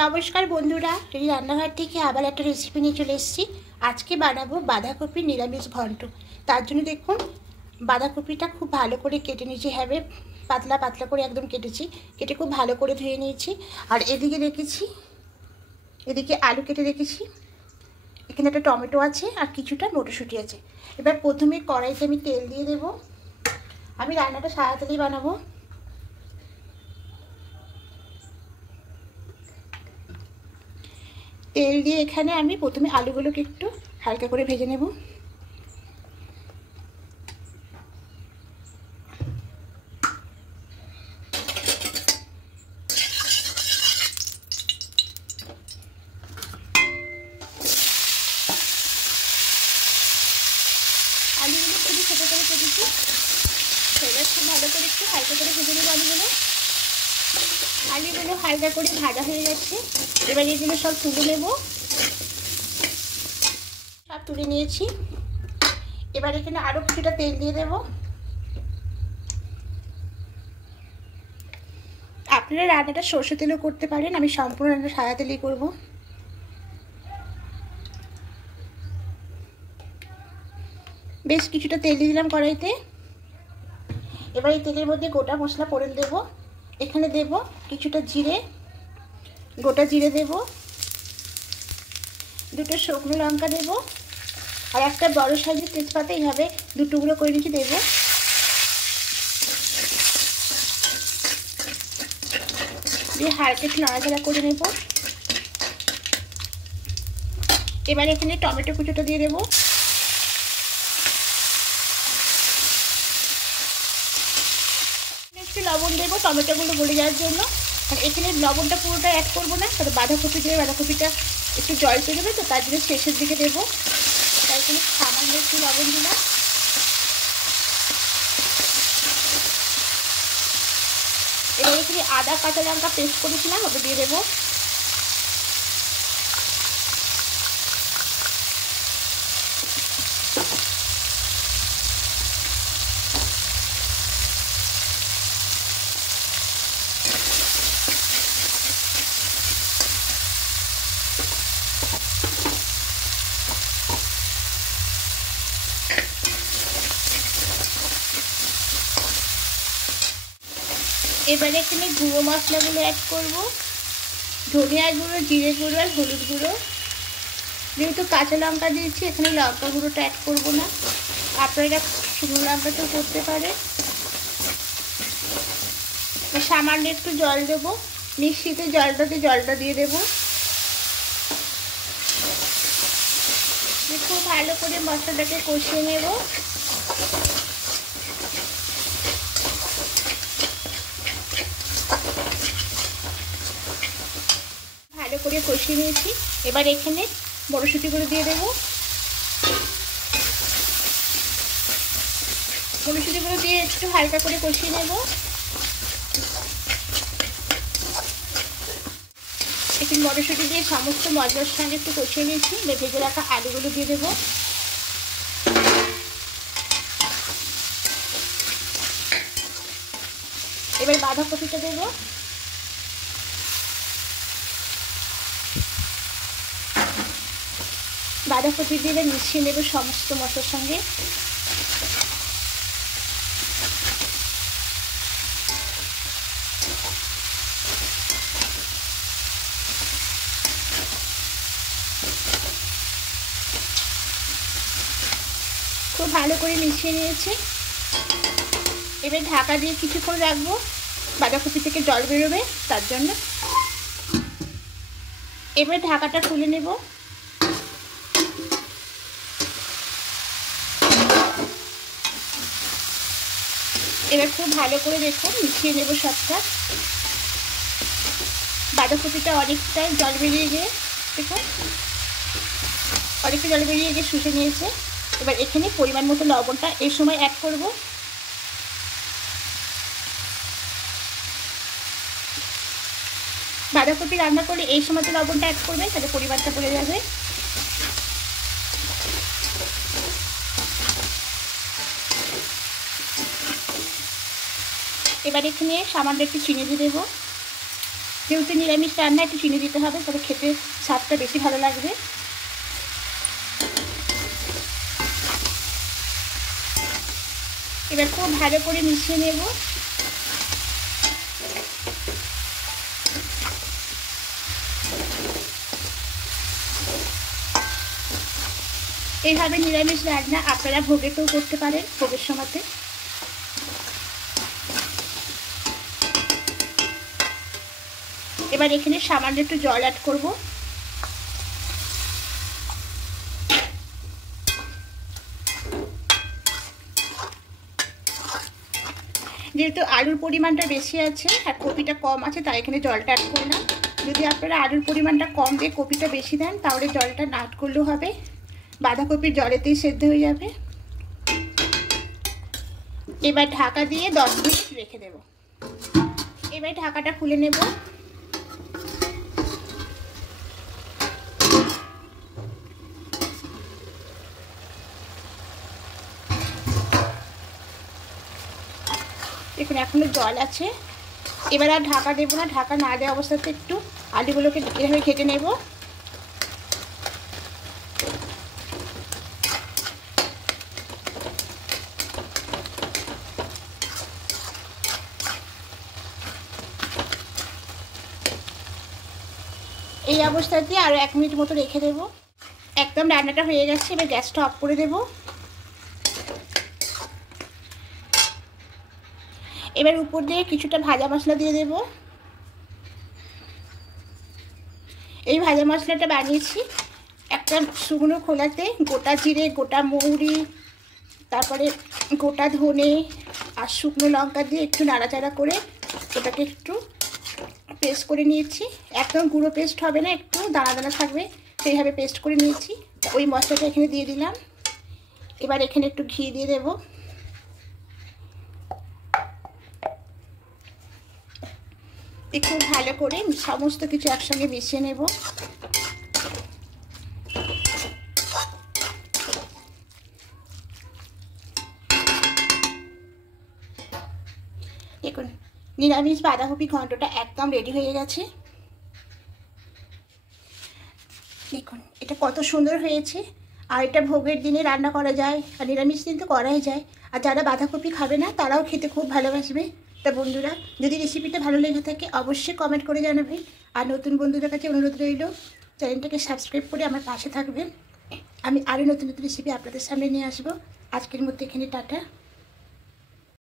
নমস্কার বন্ধুরা, এই রান্নাঘর থেকে আবার একটা রেসিপি নিয়ে চলে এসেছি। আজকে বানাবো বাঁধাকপি নিরামিষ ঘন্ট। তার জন্য দেখুন, বাঁধাকপিটা খুব ভালো করে কেটে নিয়েছি, পাতলা পাতলা করে একদম কেটেছি। কেটে খুব ভালো করে ধুয়ে নিয়েছি। আর এদিকে আলু কেটে রেখেছি। এখানে একটা টমেটো আছে আর কিছুটা মটরশুঁটি আছে। এবার প্রথমে কড়াইতে আমি তেল দিয়ে দেবো। আমি রান্নাটা সাদা তেলেই বানাবো। তেল দিয়ে এখানে আমি প্রথমে আলুগুলোকে একটু হালকা করে ভেজে নেব। আলুগুলো খুবই ছোটো করে কেটেছি। এবার খুব ভালো করে একটু হালকা করে ভেজে নেব আলুগুলো হালকা করে ভাজা হয়ে গেছে। এবার এগুলো সব তুলে নেব। সব তুলে নিয়েছি। এবার এখানে আরও কিছুটা তেল দিয়ে দেব। আপনারা রান্নাটা সরষে তেলও করতে পারেন, আমি সম্পূর্ণ রান্না সাদা তেলেই করব। বেশ কিছুটা তেল দিয়ে দিলাম কড়াইতে। এবার এই তেলের মধ্যে গোটা মশলা ফোড়ন দেব। এখানে দেব কিছুটা জিরে, গোটা জিরে দেব, দুটো শুকনো লঙ্কা দেব, আর একটা বড় সাইজের তেজপাতা এইভাবে দু টুকরো করে নিচে দেব। দিয়ে হালকা একটু নাড়াচাড়া করে নেব। এবার এখানে টমেটো কুচোটা দিয়ে দেবো। একটু লবণ দেবো টমেটোগুলো গলে যাওয়ার জন্য। আর এখানে লবণটা পুরোটা অ্যাড করবো না, তাহলে বাঁধাকপিটা একটু জল পেয়ে যাবে, তো তার জন্য শেষের দিকে দেবো। তাই জন্য সামান্য একটু লবণ দিলাম। এবার এখানে আদা কাঁচা লঙ্কা পেস্ট করেছিলাম, ওটা দিয়ে দেবো। এবারে এখানে গুঁড়ো মশলাগুলো অ্যাড করবো। ধনিয়া গুঁড়ো, জিরে গুঁড়ো আর হলুদ গুঁড়ো। যেহেতু কাঁচা লঙ্কা দিয়েছি, এখানে লঙ্কা গুঁড়োটা অ্যাড করবো না। আপনারা শুকনো লঙ্কাটাও করতে পারে। সামান্য একটু জল দেবো, মিক্সিতে জলটা দিয়ে দেবো। খুব ভালো করে মশলাটাকে কষিয়ে নেব। ভালো করে কষিয়ে নিয়েছি। এবার এখানে মটরশুঁটিগুলো দিয়ে দেবো। মটরশুঁটিগুলো দিয়ে একটু হালকা করে কষিয়ে নেব। এখানে মটরশুঁটি দিয়ে সমস্ত মশলার সঙ্গে একটু কষিয়ে নিয়েছি। ভেজে রাখা আলুগুলো দিয়ে দেবো। এবার বাঁধাকপিটা দেবো। বাঁধাকপি দিয়ে মিশিয়ে নেব সমস্ত মশলার সঙ্গে। খুব ভালো করে মিশিয়ে নিয়েছি। এবার ঢাকা দিয়ে কিছুক্ষণ রাখবো, বাঁধাকপি থেকে জল বেরোবে তার জন্য। এবার ঢাকাটা খুলে নেব। এবার খুব ভালো করে দেখুন মিশিয়ে নেব সবটা। বাঁধাকপিটা অনেকটাই জল বেরিয়ে গিয়ে দেখুন, অনেকটা জল বেরিয়ে গিয়ে শুষে নিয়েছে। এবার এখানে পরিমাণ মতো লবণটা এই সময় অ্যাড করব। বাঁধাকপি রান্না করলে এই সময়তে লবণটা অ্যাড করবে, তাহলে পরিমাণটা পড়ে যাবে। এবার এখানে সামান্য একটু চিনি দিয়ে দেবো। যেহেতু নিরামিষ রান্না একটু চিনি দিতে হবে, তবে খেতে স্বাদটা বেশি ভালো লাগবে। এবার খুব ভালো করে মিশিয়ে নেব। এইভাবে নিরামিষ রান্না আপনারা ভোগেতেও করতে পারেন, ভোগের সময়তে। এবার এখানে সামান্য একটু জল অ্যাড করব। যেহেতু আলুর পরিমাণটা বেশি আছে আর কপিটা কম আছে, তাই এখানে জলটা অ্যাড করলাম। যদি আপনারা আলুর পরিমাণটা কম দিয়ে কপিটা বেশি দেন, তাহলে জলটা না অ্যাড করলেও হবে, বাঁধাকপির জলেতেই সেদ্ধ হয়ে যাবে। এবার ঢাকা দিয়ে 10 মিনিট রেখে দেব। এবার ঢাকাটা খুলে নেব। দেখুন এখনো জল আছে। এবার আর ঢাকা দেবো না, ঢাকা না দেওয়া অবস্থাতে একটু আলুগুলোকে এভাবে কেটে নেব। এই অবস্থাতে আরও 1 মিনিট মতো রেখে দেব। একদম রান্নাটা হয়ে গেছে। এবার গ্যাসটা অফ করে দেব। এবার উপর দিয়ে কিছুটা ভাজা মশলা দিয়ে দেব। এই ভাজা মশলাটা বানিয়েছি একটা শুকনো খোলাতে গোটা জিরে, গোটা মৌরি, তারপরে গোটা ধনে আর শুকনো লঙ্কা দিয়ে একটু নাড়াচাড়া করে ওটাকে একটু পেস্ট করে নিয়েছি। একদম গুঁড়ো পেস্ট হবে না, একটু দানা দানা থাকবে, সেইভাবে পেস্ট করে নিয়েছি। ওই মশলাটা এখানে দিয়ে দিলাম। এবার এখানে একটু ঘি দিয়ে দেব। খুব ভালো করে সমস্ত কিছু একসঙ্গে মিশিয়ে নেব। দেখুন নিরামিষ বাঁধাকপি ঘন্টটা একদম রেডি হয়ে গেছে। দেখুন এটা কত সুন্দর হয়েছে। আর এটা ভোগের দিনে রান্না করা যায়, আর নিরামিষ দিন তো করাই যায়। আর যারা বাঁধাকপি খাবে না তারাও খেতে খুব ভালোবাসবে। তা বন্ধুরা, যদি রেসিপিটা ভালো লেগে থাকে অবশ্যই কমেন্ট করে জানাবেন। আর নতুন বন্ধুদের কাছে অনুরোধ রইল, চ্যানেলটাকে সাবস্ক্রাইব করে আমার পাশে থাকবেন। আমি আরও নতুন নতুন রেসিপি আপনাদের সামনে নিয়ে আসবো। আজকের মধ্যে এখানে টাটা।